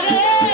রে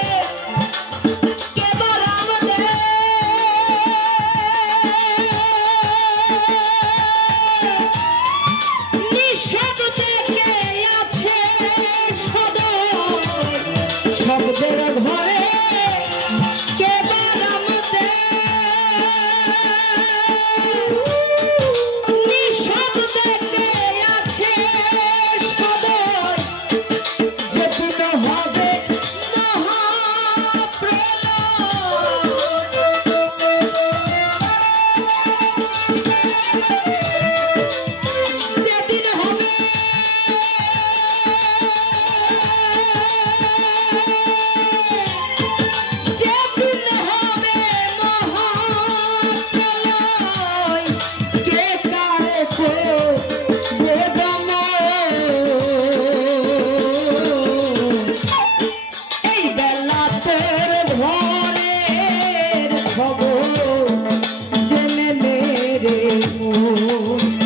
মন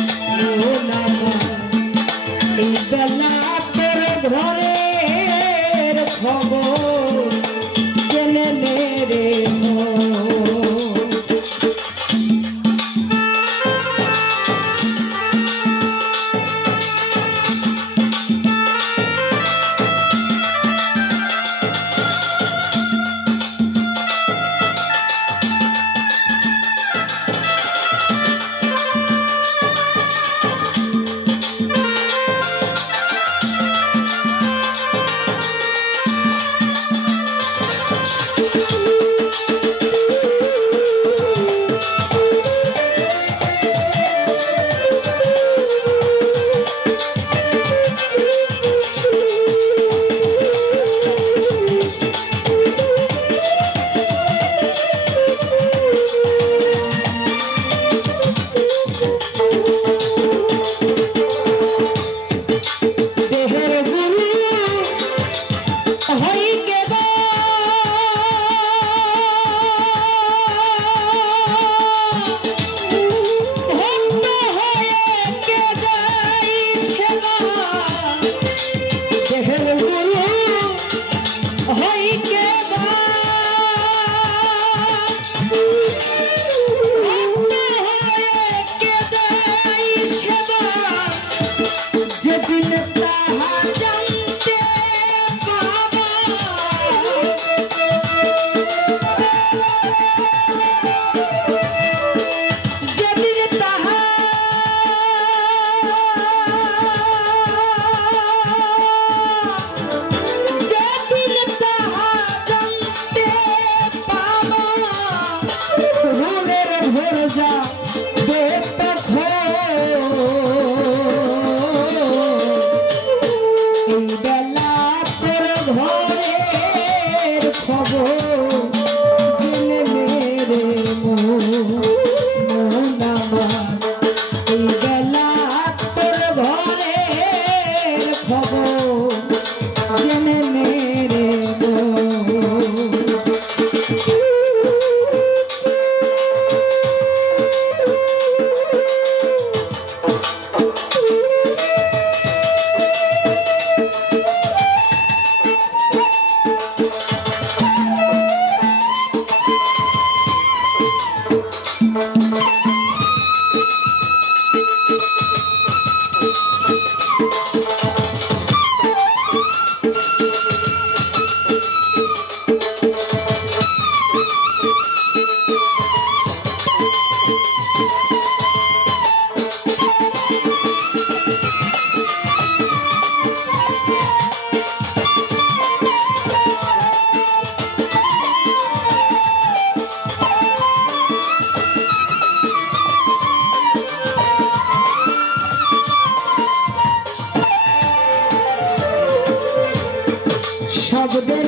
Have a day.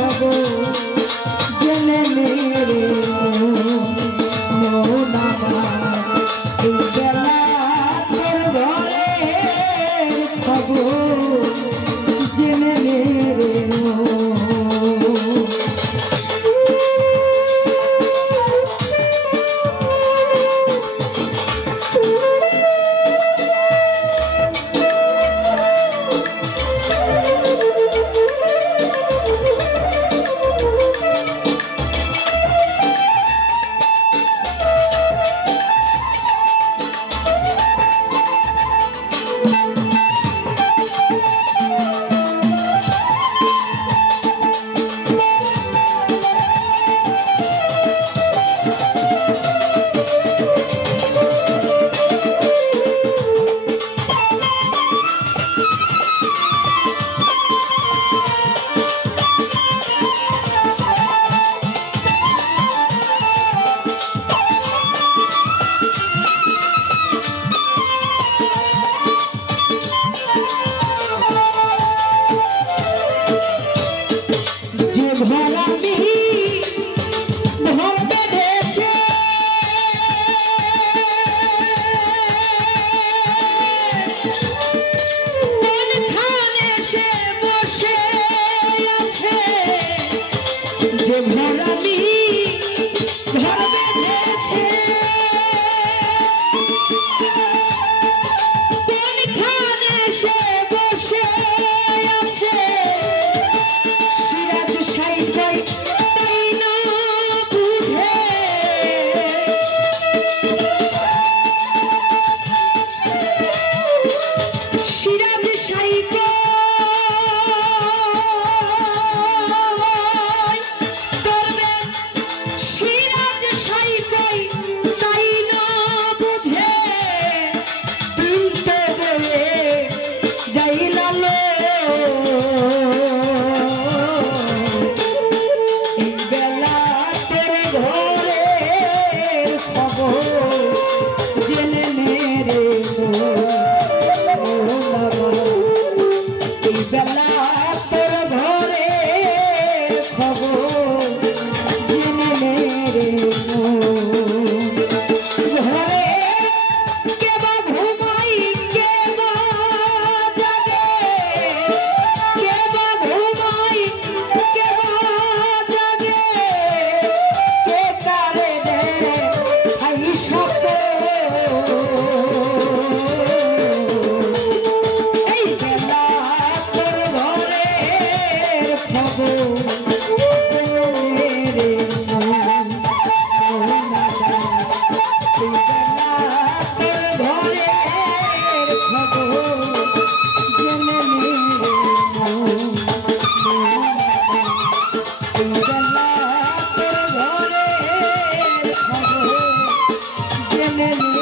যাব ली Hallelujah.